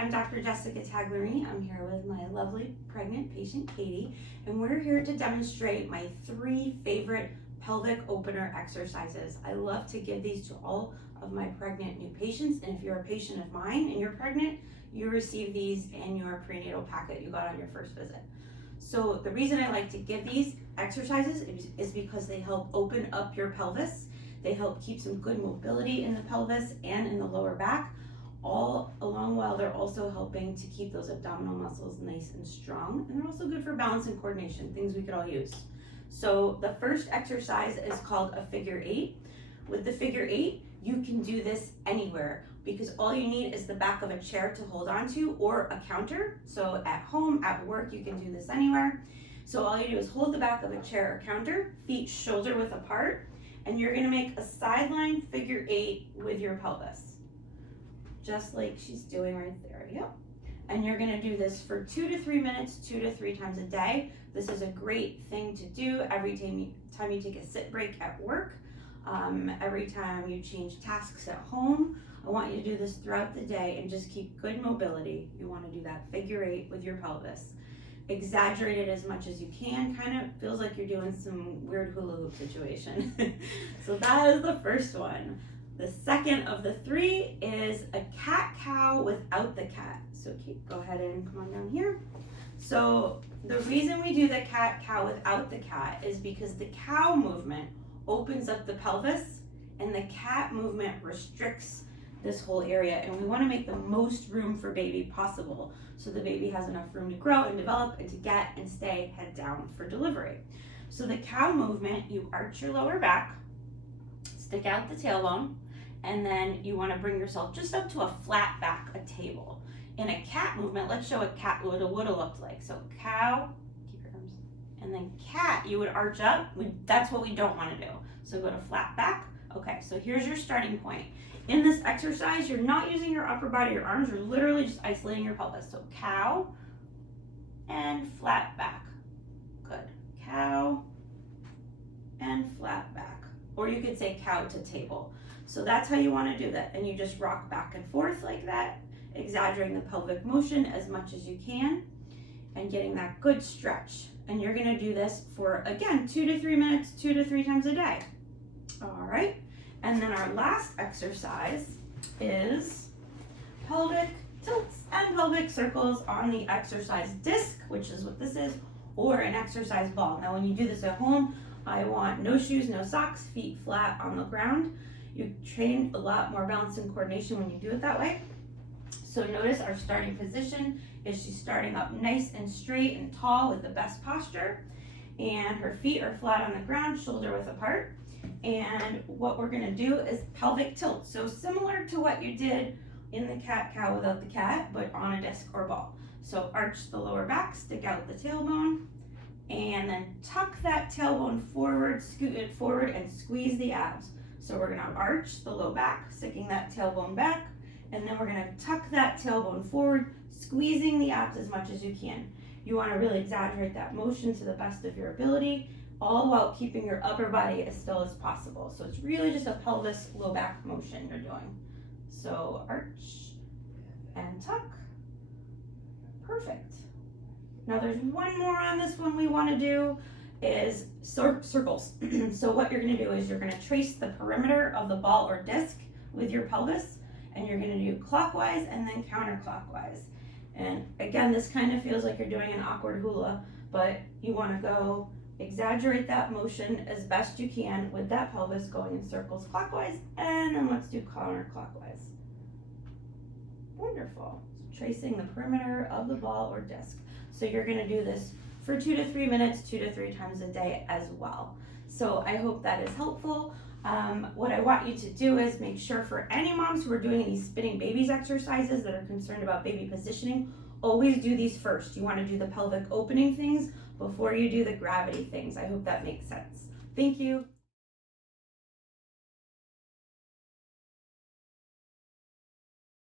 I'm Dr. Jessica Taglerini. I'm here with my lovely pregnant patient, Katie, and we're here to demonstrate my 3 favorite pelvic opener exercises. I love to give these to all of my pregnant new patients, and if you're a patient of mine and you're pregnant, you receive these in your prenatal packet you got on your first visit. So the reason I like to give these exercises is because they help open up your pelvis. They help keep some good mobility in the pelvis and in the lower back, all along while they're also helping to keep those abdominal muscles nice and strong. And they're also good for balance and coordination, things we could all use. So the first exercise is called a figure 8. With the figure 8, you can do this anywhere because all you need is the back of a chair to hold on to or a counter. So at home, at work, you can do this anywhere. So all you do is hold the back of a chair or counter, feet shoulder width apart, and you're gonna make a sideline figure 8 with your pelvis. Just like she's doing right there, yep. And you're gonna do this for 2 to 3 minutes, 2 to 3 times a day. This is a great thing to do every time you take a sit break at work, every time you change tasks at home. I want you to do this throughout the day and just keep good mobility. You wanna do that figure 8 with your pelvis. Exaggerate it as much as you can, kind of feels like you're doing some weird hula hoop situation. So that is the first one. The second of the 3 is a cat-cow without the cat. So go ahead and come on down here. So the reason we do the cat-cow without the cat is because the cow movement opens up the pelvis and the cat movement restricts this whole area, and we want to make the most room for baby possible so the baby has enough room to grow and develop and to get and stay head down for delivery. So the cow movement, you arch your lower back, stick out the tailbone, and then you want to bring yourself just up to a flat back, a table. In a cat movement, let's show what cat would have looked like. So cow, keep your arms, and then cat, you would arch up. That's what we don't want to do. So go to flat back. Okay, so here's your starting point. In this exercise, you're not using your upper body, your arms, you're literally just isolating your pelvis. So cow and flat back. Good. Cow and flat back. Or you could say cow to table. So that's how you want to do that. And you just rock back and forth like that, exaggerating the pelvic motion as much as you can and getting that good stretch. And you're going to do this for, again, 2 to 3 minutes, 2 to 3 times a day. All right. And then our last exercise is pelvic tilts and pelvic circles on the exercise disc, which is what this is, or an exercise ball. Now when you do this at home, I want no shoes, no socks, feet flat on the ground. You train a lot more balance and coordination when you do it that way. So notice our starting position is she's starting up nice and straight and tall with the best posture, and her feet are flat on the ground, shoulder width apart. And what we're gonna do is pelvic tilt. So similar to what you did in the cat-cow without the cat, but on a disc or ball. So arch the lower back, stick out the tailbone, and then tuck that tailbone forward, scoot it forward, and squeeze the abs. So we're gonna arch the low back, sticking that tailbone back, and then we're gonna tuck that tailbone forward, squeezing the abs as much as you can. You wanna really exaggerate that motion to the best of your ability, all while keeping your upper body as still as possible. So it's really just a pelvis low back motion you're doing. So arch and tuck, perfect. Now there's one more on this one we wanna do is circles. So what you're gonna do is you're gonna trace the perimeter of the ball or disc with your pelvis, and you're gonna do clockwise and then counterclockwise. And again, this kind of feels like you're doing an awkward hula, but you wanna go exaggerate that motion as best you can with that pelvis going in circles clockwise, and then let's do counterclockwise. Wonderful. Tracing the perimeter of the ball or disc. So you're gonna do this for 2 to 3 minutes, 2 to 3 times a day as well. So I hope that is helpful. What I want you to do is make sure for any moms who are doing these spinning babies exercises that are concerned about baby positioning, always do these first. You wanna do the pelvic opening things before you do the gravity things. I hope that makes sense. Thank you.